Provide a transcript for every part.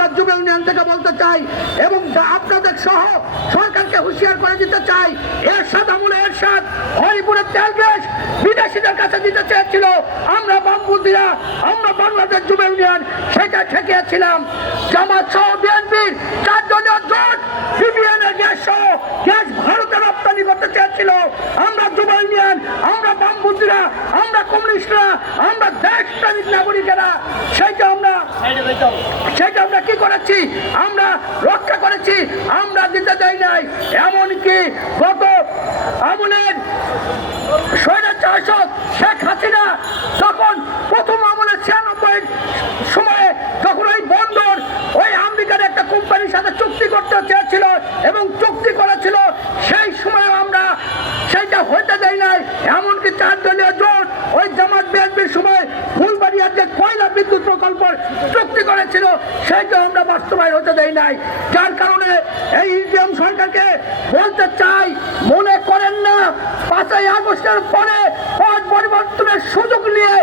আমরা যুব ইউনিয়ন থেকে বলতে চাই এবং আপনাদের সহ সরকারকে হুঁশিয়ার করে দিতে চাই, এরশাদ আমলে এরশাদ, হরিপুরের তেল গ্যাস বিদেশিদের কাছে দিতে চেয়েছিল। আমরা বামপুন্থীরা, আমরা বাংলাদেশ যুব ইউনিয়ন, সেটা ঠেকিয়েছিলাম। জামাত সহ বিএনপির চার দলীয় জোট সিবিএন এর গ্যাস সহ গ্যাস ভারতে রপ্তানি করতে চেয়েছিল। আমরা যুব ইউনিয়ন, আমরা বামপুন্থীরা আমরা কমিউনিস্টরা, আমরা নাগরিকেরা সেইটা আমরা সেটা আমরা কি করেছি? আমরা রক্ষা করেছি, আমরা দিতে দেয় নাই। এমনকি গত আমলের স্বৈরাচার শেখ হাসিনা তখন প্রথম আমলের ছিয়ানব্বই সময়ে যখন ওই বন্দর ওই আমেরিকার একটা কোম্পানির সাথে চুক্তি করতে চেয়েছিল এবং চুক্তি করেছিল সেই সময় আমরা সেইটা হতে দেয় নাই। এমনকি চার দলীয় জোট ওই জামাত বিএনপির সময় ফুলবাড়িয়ার যে কয়লা বিদ্যুৎ প্রকল্প চুক্তি করেছিল, সেইটা আমরা বাস্তবায়ন হতে দেয় নাই। যার কারণে এই ইন্ডিয়াম সরকারকে বলতে চাই, মনে করেন না, পাঁচই আগস্টের পরে পট পরিবর্তনের সুযোগ নিয়ে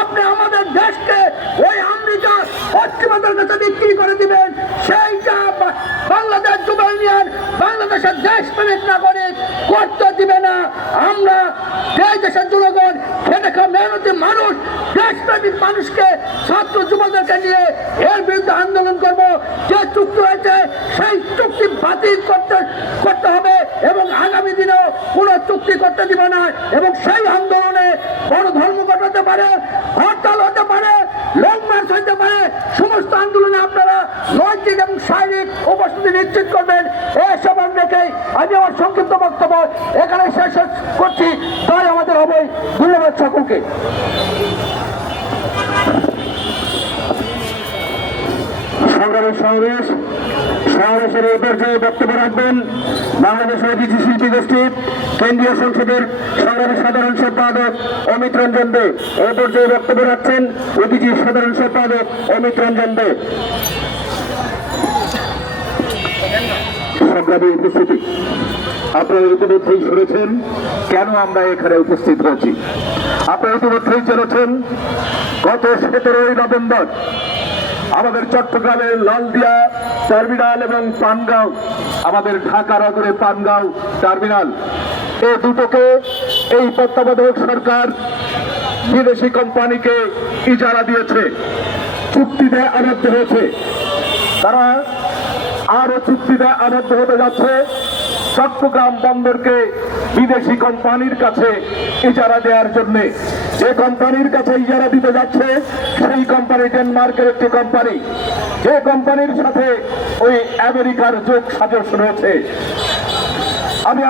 আপনি আমাদের দেশকে ওই আমেরিকা, পশ্চিমাদের কাছে বিক্রি করে দিবেন। সেইটা বাংলাদেশ যুব ইউনিয়ন, বাংলাদেশের দিবে না আমরা এই দেশের জনগণ খেটে মেহনতি মানুষ দেশপ্রেমিক মানুষকে ছাত্র যুবদেরকে নিয়ে এর বিরুদ্ধে আন্দোলন করব। যে চুক্তি হয়েছে, সেই চুক্তি বাতিল করতে করতে হবে এবং আগামী দিনেও কোনো চুক্তি করতে দিব না এবং সেই আন্দোলনে বড় ধর্মঘট হতে পারে, হরতাল হতে পারে, লং মার্চ হতে পারে, সমস্ত আন্দোলনে আপনারা নৈতিক এবং শারীরিক উপস্থিতি নিশ্চিত করবেন। এসব রেখে আমি আমার সংক্ষিপ্ত বক্তব্য এখানে শেষ করছি। তাই আমাদের হবে ধন্যবাদ সকলকে। বক্তব্য রাখবেন শিল্পী গোষ্ঠীর কেন্দ্রীয় সংসদের সাধারণ সম্পাদক অমিত রঞ্জন দে। বক্তব্য রাখছেন সাধারণ সম্পাদক অমিত রঞ্জন দে। সংগ্রামী উপস্থিতি। আপনারা ইতিমধ্যেই শুনেছেন কেন আমরা এখানে উপস্থিত হয়েছি। আপনারা ইতিমধ্যেই জেনেছেন, গত সতেরোই নভেম্বর আমাদের চট্টগ্রামের লালদিয়া টার্মিনাল এবং পানগাঁও, আমাদের ঢাকা নগরে পানগাঁও টার্মিনাল এই দুটোকে এই তত্ত্বাবধায়ক সরকার বিদেশি কোম্পানিকে ইজারা দিয়েছে, চুক্তিতে আবদ্ধ হয়েছে। তারা আরও চুক্তিতে আবদ্ধ হতে যাচ্ছে। চট্টগ্রাম বন্দরকে বিদেশি কোম্পানির কাছে ইজারা দেওয়ার জন্য। যে কোম্পানির কাছে ইজারা দিতে যাচ্ছে, সেই কোম্পানি ডেনমার্কের একটি কোম্পানি। যে কোম্পানির সাথে ওই আমেরিকার যোগ সাজস রয়েছে। আমি